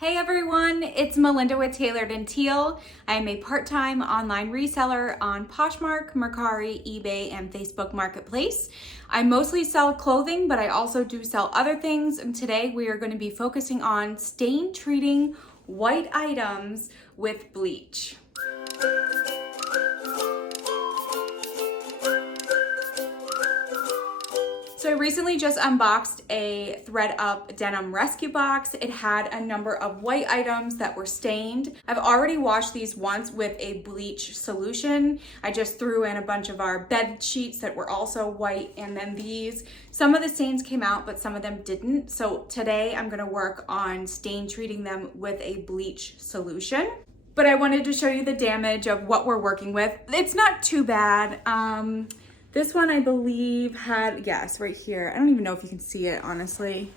Hey everyone, it's Melinda with TAILOREDANTEAL. I am a part-time online reseller on Poshmark, Mercari, eBay, and Facebook Marketplace. I mostly sell clothing, but I also do sell other things, and today we are going to be focusing on stain treating white items with bleach. So I recently just unboxed a ThredUp denim rescue box. It had a number of white items that were stained. I've already washed these once with a bleach solution. I just threw in a bunch of our bed sheets that were also white, and then these. Some of the stains came out, but some of them didn't. So today I'm gonna work on stain treating them with a bleach solution. But I wanted to show you the damage of what we're working with. It's not too bad. This one I believe had, yes, right here. I don't even know if you can see it, honestly.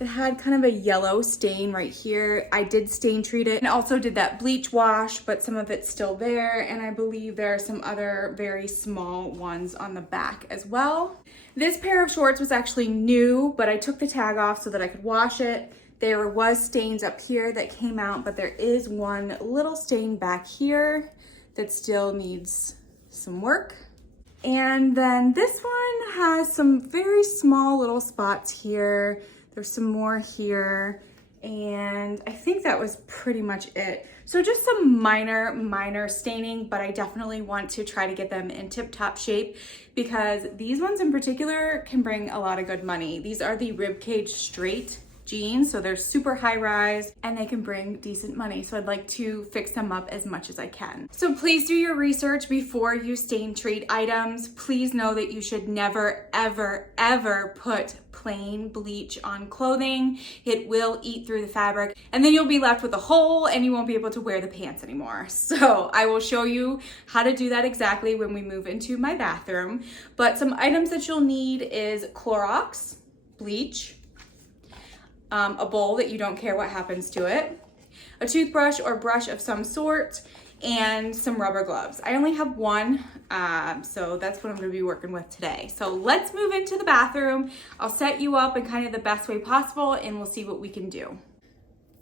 It had kind of a yellow stain right here. I did stain treat it and also did that bleach wash, but some of it's still there. And I believe there are some other very small ones on the back as well. This pair of shorts was actually new, but I took the tag off so that I could wash it. There was stains up here that came out, but there is one little stain back here that still needs some work. And then this one has some very small little spots here. There's some more here. And I think that was pretty much it. So just some minor staining, but I definitely want to try to get them in tip-top shape because these ones in particular can bring a lot of good money. These are the ribcage straight jeans, so they're super high rise and they can bring decent money. So I'd like to fix them up as much as I can. So please do your research before you stain treat items. Please know that you should never, ever put plain bleach on clothing. It will eat through the fabric and then you'll be left with a hole and you won't be able to wear the pants anymore. So I will show you how to do that exactly when we move into my bathroom. But some items that you'll need is Clorox, bleach, a bowl that you don't care what happens to it, a toothbrush or brush of some sort, and some rubber gloves. I only have one, so that's what I'm gonna be working with today. So let's move into the bathroom. I'll set you up in kind of the best way possible and we'll see what we can do.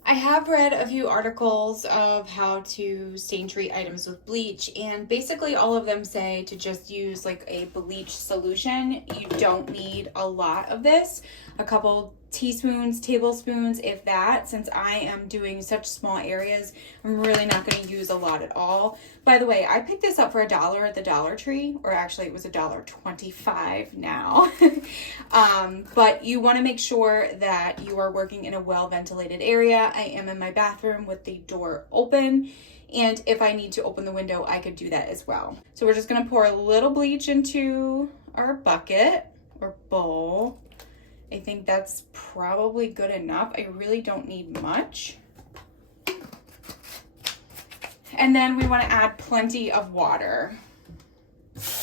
I have read a few articles of how to stain treat items with bleach, and basically all of them say to just use like a bleach solution. You don't need a lot of this, a couple teaspoons, tablespoons, if that. Since I am doing such small areas, I'm really not going to use a lot at all. By the way, I picked this up for $1 at the Dollar Tree, or actually it was $1.25 now. But you want to make sure that you are working in a well-ventilated area. I am in my bathroom with the door open, and if I need to open the window, I could do that as well. So we're just going to pour a little bleach into our bucket or bowl. I think that's probably good enough. I really don't need much. And then we want to add plenty of water.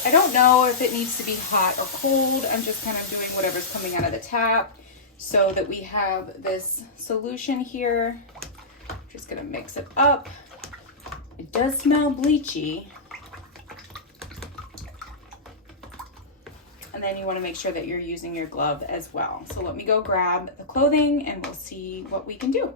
I don't know if it needs to be hot or cold. I'm just kind of doing whatever's coming out of the tap so that we have this solution here. Just gonna mix it up. It does smell bleachy. And then you want to make sure that you're using your glove as well. So let me go grab the clothing and we'll see what we can do.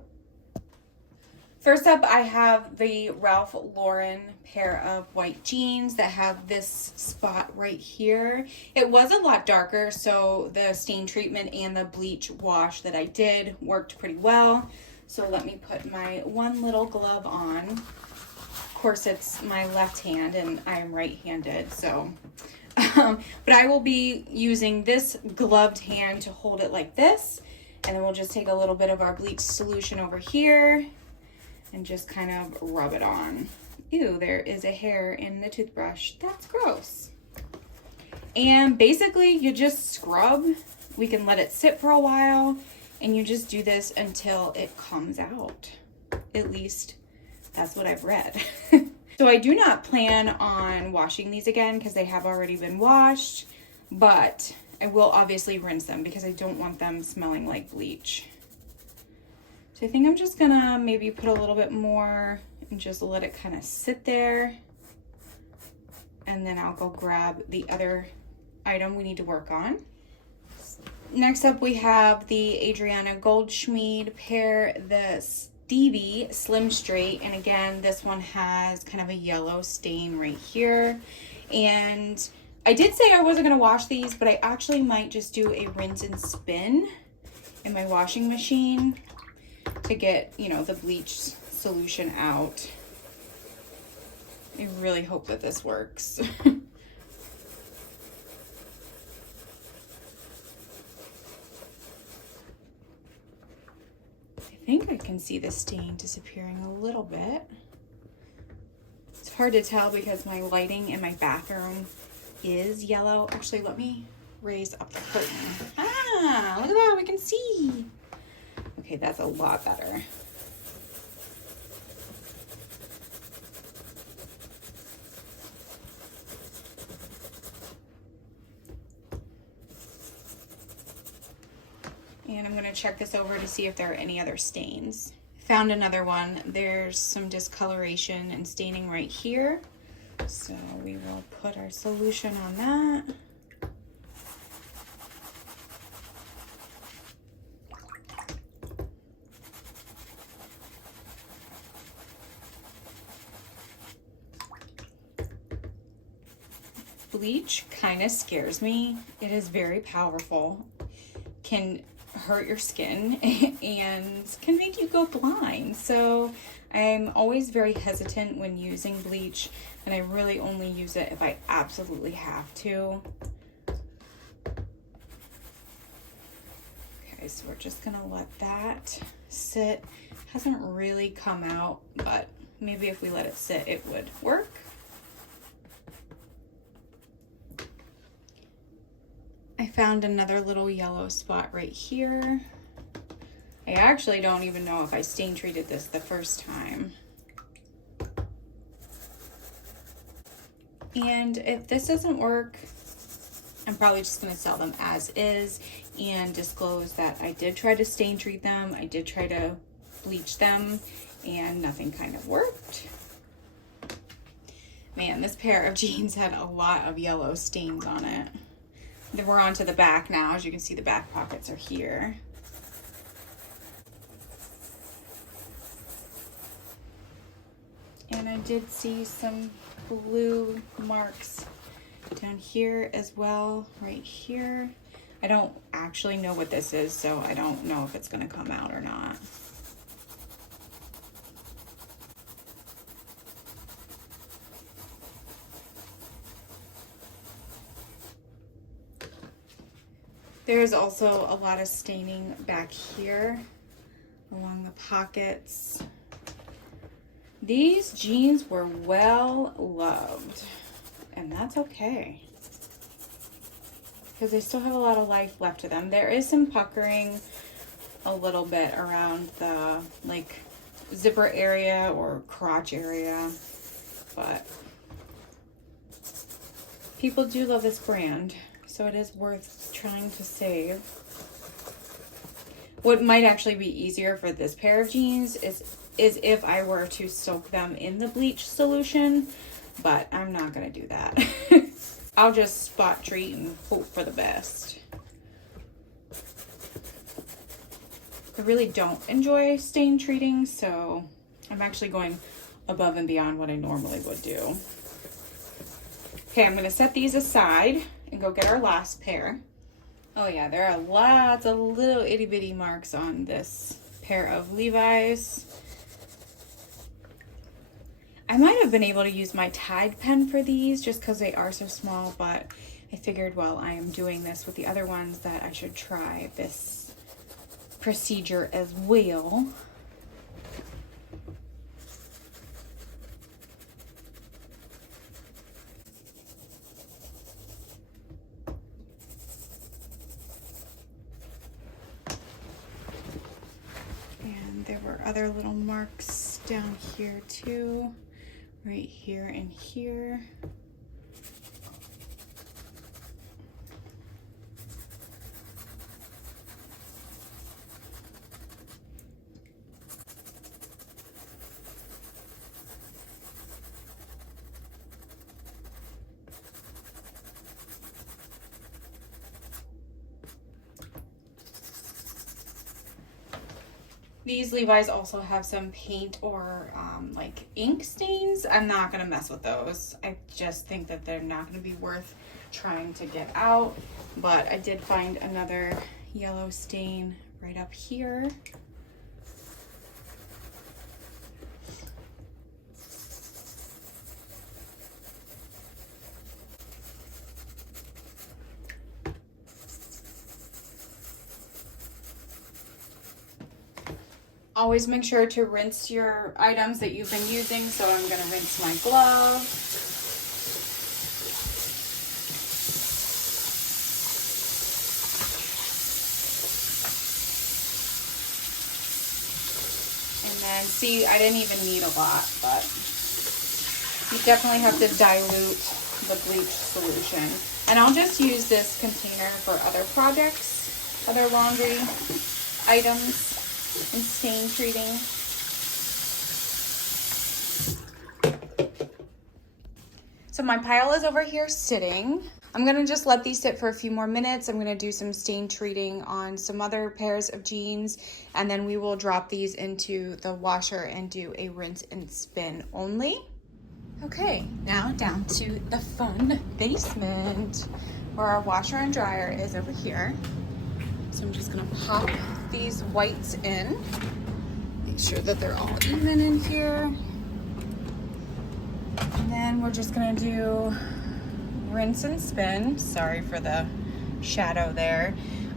First up, I have the Ralph Lauren pair of white jeans that have this spot right here. It was a lot darker, so the stain treatment and the bleach wash that I did worked pretty well. So let me put my one little glove on. Of course, it's my left hand and I am right-handed, so but I will be using this gloved hand to hold it like this, and then we'll just take a little bit of our bleach solution over here and just kind of rub it on. Ew, there is a hair in the toothbrush. That's gross. And basically you just scrub. We can let it sit for a while and you just do this until it comes out. At least that's what I've read. So I do not plan on washing these again because they have already been washed, but I will obviously rinse them because I don't want them smelling like bleach. So I think I'm just gonna maybe put a little bit more and just let it kind of sit there. And then I'll go grab the other item we need to work on. Next up we have the Adriana Goldschmied pair. DB Slim Straight, and again, this one has kind of a yellow stain right here. And I did say I wasn't going to wash these, but I actually might just do a rinse and spin in my washing machine to get, you know, the bleach solution out. I really hope that this works. I think I can see the stain disappearing a little bit. It's hard to tell because my lighting in my bathroom is yellow. Actually, let me raise up the curtain. Ah, look at that, we can see. Okay, that's a lot better. And I'm gonna check this over to see if there are any other stains. Found another one. There's some discoloration and staining right here. So we will put our solution on that. Bleach kind of scares me. It is very powerful, can hurt your skin, and can make you go blind. So I'm always very hesitant when using bleach, and I really only use it if I absolutely have to. Okay, so we're just gonna let that sit. Hasn't really come out, but maybe if we let it sit, it would work. I found another little yellow spot right here. I actually don't even know if I stain treated this the first time. And if this doesn't work, I'm probably just gonna sell them as is and disclose that I did try to stain treat them, I did try to bleach them, and nothing kind of worked. Man, this pair of jeans had a lot of yellow stains on it. Then we're on to the back now. As you can see, the back pockets are here. And I did see some blue marks down here as well, right here. I don't actually know what this is, so I don't know if it's gonna come out or not. There's also a lot of staining back here along the pockets. These jeans were well loved, and that's okay, because they still have a lot of life left to them. There is some puckering a little bit around the like zipper area or crotch area, but people do love this brand, so it is worth trying to save. What might actually be easier for this pair of jeans is if I were to soak them in the bleach solution, but I'm not gonna do that. I'll just spot treat and hope for the best. I really don't enjoy stain treating, so I'm actually going above and beyond what I normally would do. Okay, I'm gonna set these aside and go get our last pair. Oh yeah, there are lots of little itty bitty marks on this pair of Levi's. I might have been able to use my Tide pen for these just because they are so small, but I figured while I am doing this with the other ones that I should try this procedure as well. There were other little marks down here too, right here and here. These Levi's also have some paint or like ink stains. I'm not gonna mess with those. I just think that they're not gonna be worth trying to get out. But I did find another yellow stain right up here. Always make sure to rinse your items that you've been using. So I'm gonna rinse my glove. And then see, I didn't even need a lot, but you definitely have to dilute the bleach solution. And I'll just use this container for other projects, other laundry items and stain treating. So my pile is over here sitting. I'm gonna just let these sit for a few more minutes. I'm gonna do some stain treating on some other pairs of jeans, and then we will drop these into the washer and do a rinse and spin only. Okay, now down to the fun basement where our washer and dryer is over here. So I'm just gonna pop these whites in. Make sure that they're all even in here. And then we're just gonna do rinse and spin. Sorry for the shadow there.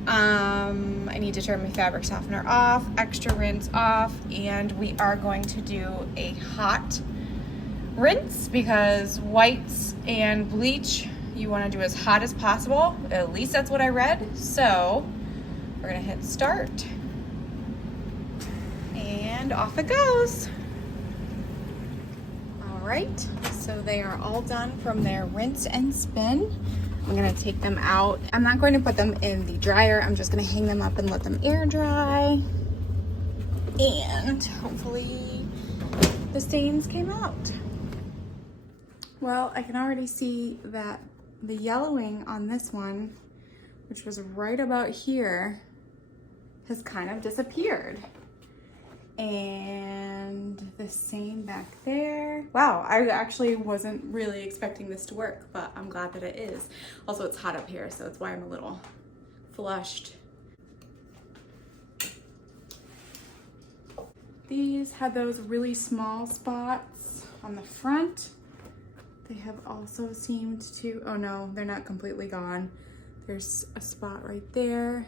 I need to turn my fabric softener off, extra rinse off, and we are going to do a hot rinse because whites and bleach you want to do as hot as possible. At least that's what I read. So we're gonna hit start and off it goes. All right, so they are all done from their rinse and spin. I'm gonna take them out. I'm not going to put them in the dryer. I'm just gonna hang them up and let them air dry. And hopefully the stains came out. Well, I can already see that the yellowing on this one, which was right about here, has kind of disappeared. And the same back there. Wow, I actually wasn't really expecting this to work, but I'm glad that it is. Also, it's hot up here, so that's why I'm a little flushed. These had those really small spots on the front. They have also seemed to, oh no, they're not completely gone. There's a spot right there,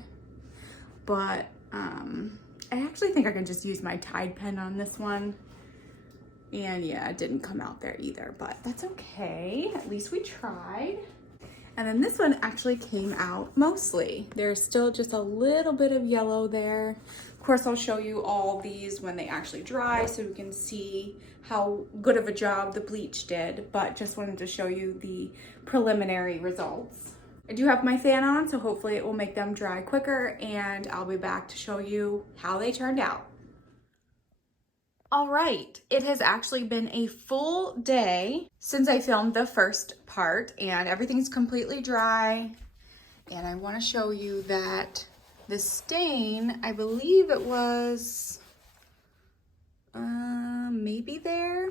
but I actually think I can just use my Tide pen on this one. And yeah, it didn't come out there either, but that's okay. At least we tried. And then this one actually came out mostly. There's still just a little bit of yellow there. Of course, I'll show you all these when they actually dry so you can see how good of a job the bleach did, but just wanted to show you the preliminary results. I do have my fan on, so hopefully it will make them dry quicker, and I'll be back to show you how they turned out. All right, it has actually been a full day since I filmed the first part, and everything's completely dry. And I want to show you that the stain, I believe it was maybe there.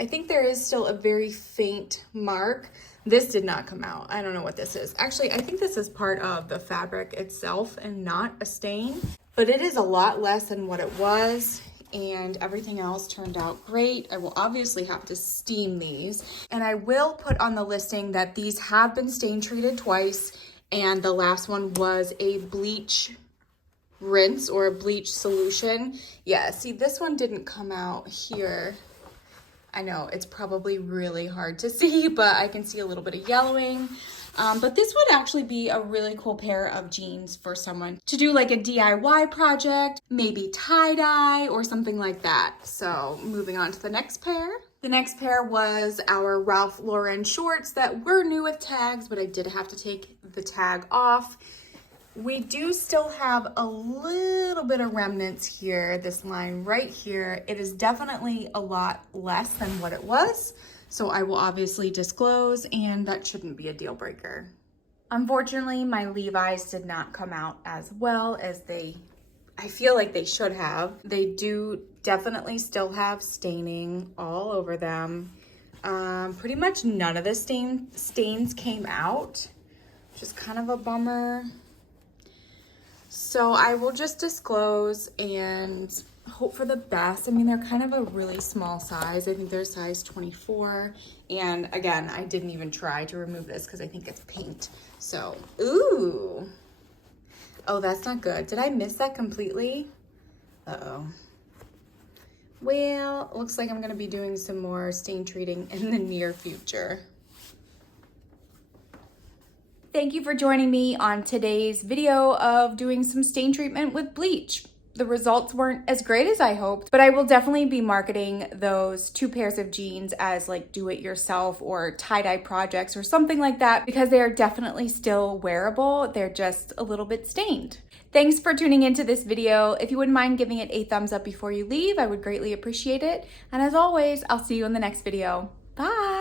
I think there is still a very faint mark. This did not come out. I don't know what this is. Actually, I think this is part of the fabric itself and not a stain, but it is a lot less than what it was, and everything else turned out great. I will obviously have to steam these, and I will put on the listing that these have been stain treated twice, and the last one was a bleach rinse or a bleach solution. Yeah, see, this one didn't come out here. I know it's probably really hard to see, but I can see a little bit of yellowing. But this would actually be a really cool pair of jeans for someone to do like a DIY project, maybe tie-dye or something like that. So moving on to the next pair. The next pair was our Ralph Lauren shorts that were new with tags, but I did have to take the tag off. We do still have a little bit of remnants here, this line right here. It is definitely a lot less than what it was, so I will obviously disclose, and that shouldn't be a deal breaker. Unfortunately, my Levi's did not come out as well as they I feel like they should have. They do definitely still have staining all over them. Pretty much none of the stains came out, which is kind of a bummer. So I will just disclose and hope for the best. I mean, they're kind of a really small size. I think they're size 24. And again, I didn't even try to remove this because I think it's paint. So, ooh. Oh, that's not good. Did I miss that completely? Uh-oh. Well, looks like I'm gonna be doing some more stain treating in the near future. Thank you for joining me on today's video of doing some stain treatment with bleach. The results weren't as great as I hoped, but I will definitely be marketing those 2 pairs of jeans as like do-it-yourself or tie-dye projects or something like that because they are definitely still wearable. They're just a little bit stained. Thanks for tuning into this video. If you wouldn't mind giving it a thumbs up before you leave, I would greatly appreciate it. And as always, I'll see you in the next video. Bye.